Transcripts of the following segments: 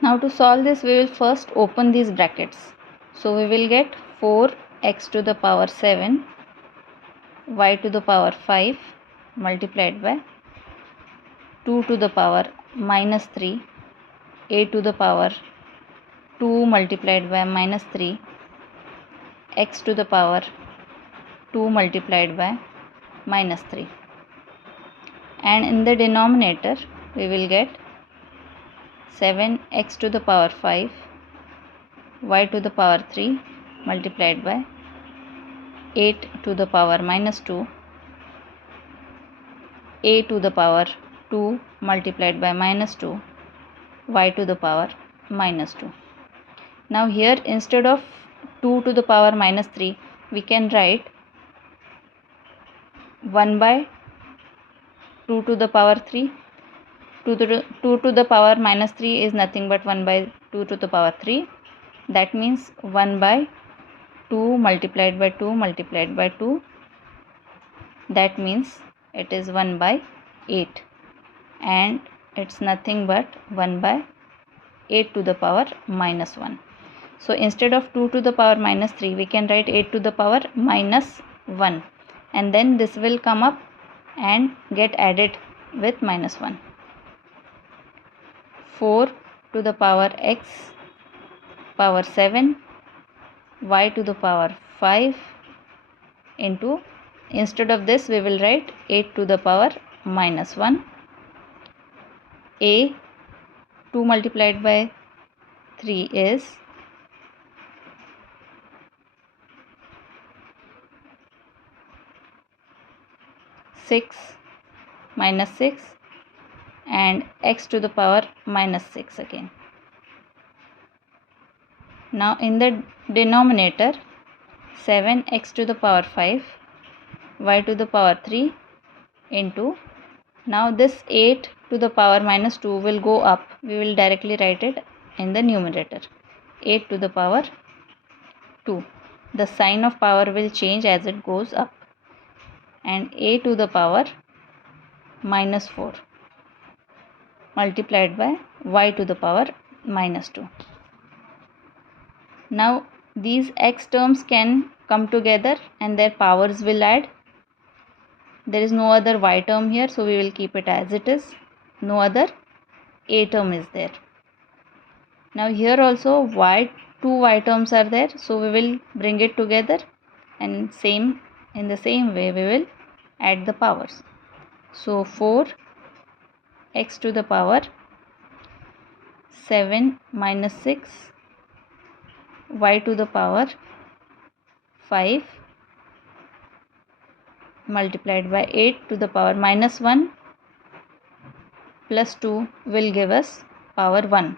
Now to solve this, we will first open these brackets. So we will get 4x to the power 7 y to the power 5 multiplied by 2 to the power minus 3 a to the power 2 multiplied by minus 3 x to the power 2 multiplied by minus 3, and in the denominator we will get 7x to the power 5 y to the power 3 multiplied by 8 to the power minus 2 a to the power 2 multiplied by minus 2 y to the power minus 2. Now here, instead of 2 to the power minus 3, we can write 1 by 2 to the power 3. 2 to the power minus 3 is nothing but 1 by 2 to the power 3. That means 1 by 2 multiplied by 2 multiplied by 2. That means it is 1 by 8, and it's nothing but 1 by 8 to the power minus 1. So instead of 2 to the power minus 3, we can write 8 to the power minus 1, and then this will come up and get added with minus 1. 4 to the power x power 7 y to the power 5 into, instead of this we will write 8 to the power minus 1 a 2 multiplied by 3 is 6 minus 6 and x to the power minus 6 again. Now in the denominator, 7x to the power 5 y to the power 3 into, now this 8 to the power minus 2 will go up. We will directly write it in the numerator, 8 to the power 2. The sign of power will change as it goes up, and a to the power minus 4 multiplied by y to the power minus 2. Now these x terms can come together and their powers will add. There is no other y term here, so we will keep it as it is. No other a term is there. Now here also two y terms are there, so we will bring it together, and in the same way we will add the powers. So 4x to the power 7 minus 6 y to the power 5 multiplied by 8 to the power minus 1 plus 2 will give us power 1.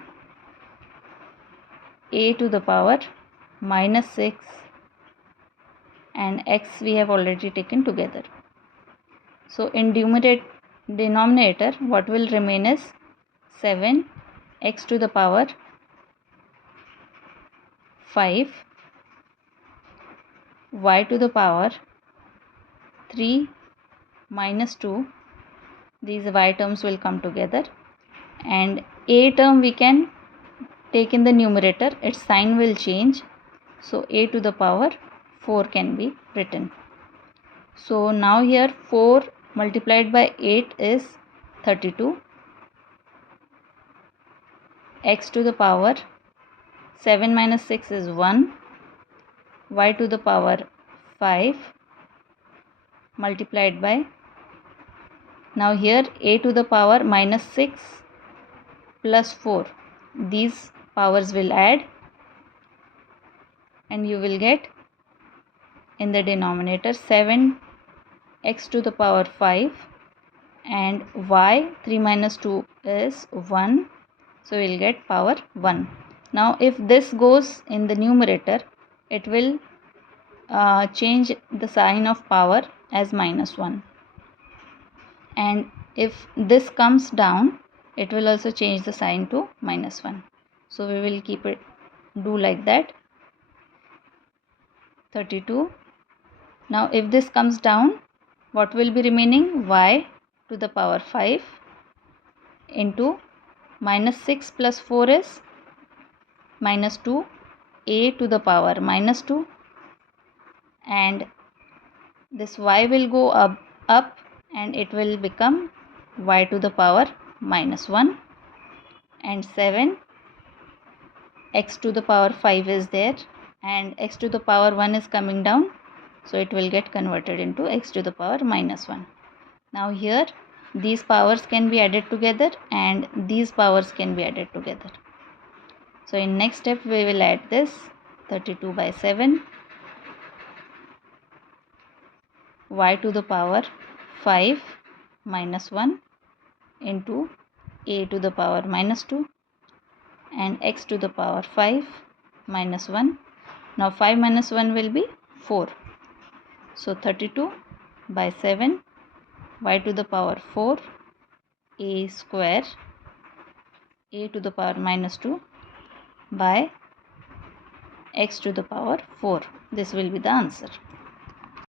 A to the power minus 6 and x we have already taken together. So in denominator, what will remain is 7x to the power 5 y to the power 3 minus 2. These y terms will come together, and a term we can take in the numerator. Its sign will change, so a to the power 4 can be written. So now here 4 multiplied by 8 is 32. X to the power 7 minus 6 is 1. Y to the power 5 multiplied by, now here a to the power minus 6 plus 4. These powers will add, and you will get in the denominator 7x to the power 5 and y 3 minus 2 is 1, so we will get power 1. Now if this goes in the numerator, it will change the sign of power as minus 1, and if this comes down, it will also change the sign to minus 1. So we will keep it do like that. 32. Now if this comes down, what will be remaining? Y to the power 5 into minus 6 plus 4 is minus 2 a to the power minus 2, and this y will go up and it will become y to the power minus 1, and 7 x to the power 5 is there, and x to the power 1 is coming down, so it will get converted into x to the power minus 1. Now here these powers can be added together and these powers can be added together. So in next step we will add this 32 by 7 y to the power 5 minus 1 into a to the power minus 2 and x to the power 5 minus 1. Now 5 minus 1 will be 4. So 32 by 7 y to the power 4 a square a to the power minus 2 by x to the power 4. This will be the answer.